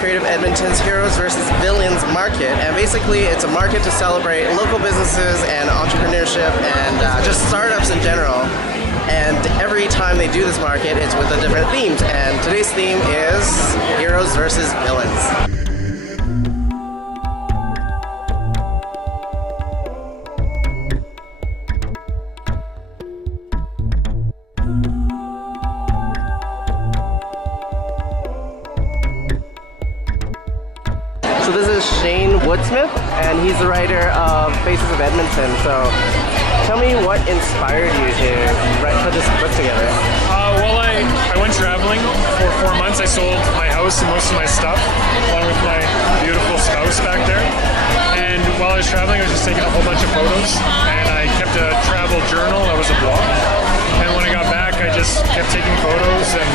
Creative Edmonton's Heroes Vs Villians Market, and basically it's a market to celebrate local businesses and entrepreneurship and just startups in general. And every time they do this market, it's with a different theme, and today's theme is Heroes Vs Villains. So this is Shane Woodsmith, and he's the writer of Faces of Edmonton. So tell me what inspired you to put this book together? Well, I went traveling for 4 months. I sold my house and most of my stuff, along with my beautiful spouse back there. And while I was traveling, I was just taking a whole bunch of photos, and I kept a travel journal that was a blog. And when I got back, I just kept taking photos, and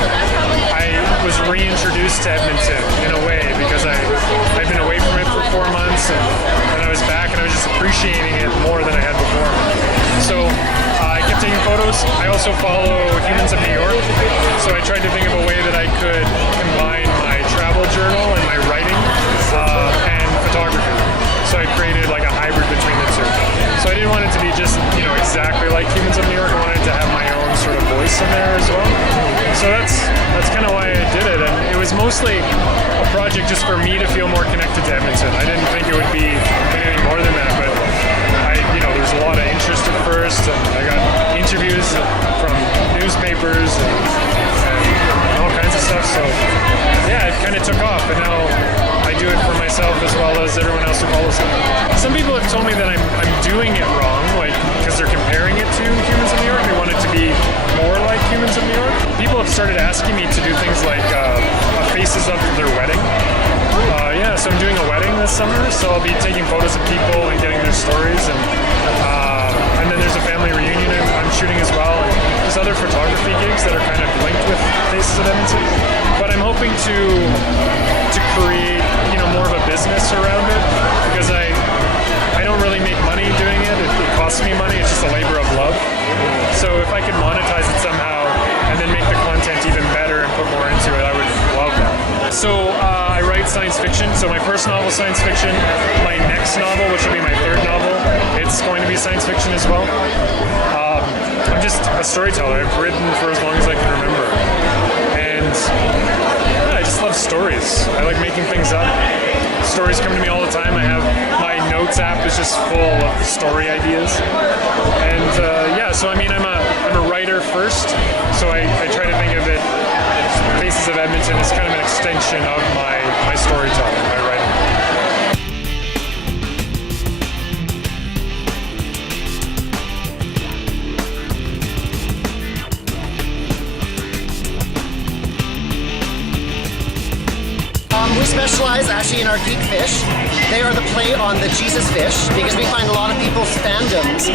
I was reintroduced to Edmonton in a way, because I'd been away from it for 4 months, and then I was back and I was just appreciating it more than I had before. So I kept taking photos. I also follow Humans of New York, so I tried to think of a way that I could combine my travel journal and my writing and photography. So I created like a hybrid between the two. So I didn't want it to be just, exactly like Humans of New York. I wanted to have my own sort of voice in there as well. So that's kind of why I did it, and it was mostly a project just for me to feel more connected to Edmonton. I didn't think it would be anything more than that, but there was a lot of interest at first, and I got interviews from newspapers and all kinds of stuff. So yeah, it kind of took off, and now I do it for myself as well as everyone else who follows it. Some people have told me that I'm doing it wrong, because they're comparing it to Humans of New York. They want it to be more like Humans of New York. People have started asking me to do things like Faces of their wedding. So I'm doing a wedding this summer, so I'll be taking photos of people and getting their stories, and then there's a family reunion I'm shooting as well, and there's other photography gigs that are kind of linked with Faces of Edmonton. But I'm hoping to create more of a business around it, because I don't really make money doing it. It costs me money. It's just a labor of love. So if I could monetize it somehow and then make the content even better and put more into it, I would love that. So I write science fiction. So my first novel is science fiction. My next novel, which will be my third novel, it's going to be science fiction as well. I'm just a storyteller. I've written for as long as I can remember. And I just love stories. I like making things up. Stories come to me all the time. I have my notes app is just full of story ideas. And so I'm a writer first. So I try to think of it, Faces of Edmonton, as kind of an extension of my storytelling, my writing. We specialize actually in our geek fish. They are the play on the Jesus fish, because we find a lot of people's fandoms,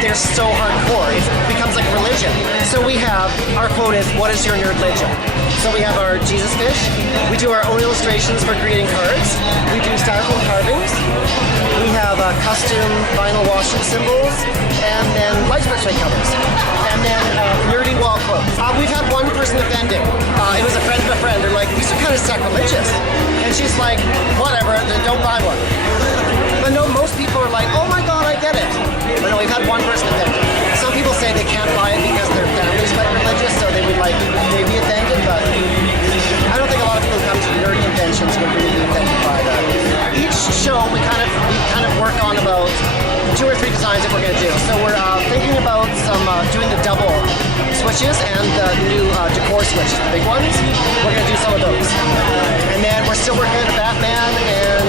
they're so hardcore, it becomes like religion. So we have, our quote is, what is your nerd religion? So we have our Jesus fish, we do our own illustrations for greeting cards, we do styrofoam carvings, we have custom vinyl washing symbols, and then light spray covers, and then nerdy wall quotes. We've had one person offended. It was a friend of a friend. They're like, these are kind of sacrilegious. And she's like, whatever, then don't buy one. But no, most people are like, oh my god, I get it. But no, we've had one person offended. Some people say they can't buy it because their family's quite religious, so they would they'd be offended, but I don't think a lot of people who come to nerdy inventions would really be offended by that. Each show we kind of work on about 2 or 3 designs that we're going to do. So we're thinking about doing the double switches and the new decor switches, the big ones. We're going to do some of those. And then we're still working on a Batman and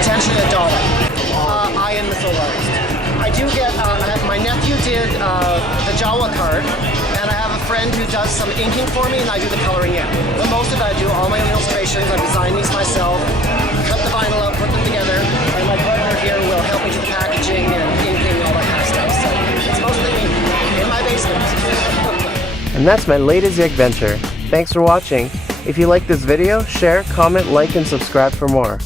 potentially a Dada. I am the sole artist. I do get, my nephew did the Jawa card, and I have a friend who does some inking for me, and I do the coloring in. But most of it I do all my own illustrations. I design these myself, cut the vinyl up, put them together, and my partner here will help me do the packaging and inking, all that kind of stuff. So it's mostly in my basement. And that's my latest Yegventure. Thanks for watching. If you like this video, share, comment, like, and subscribe for more.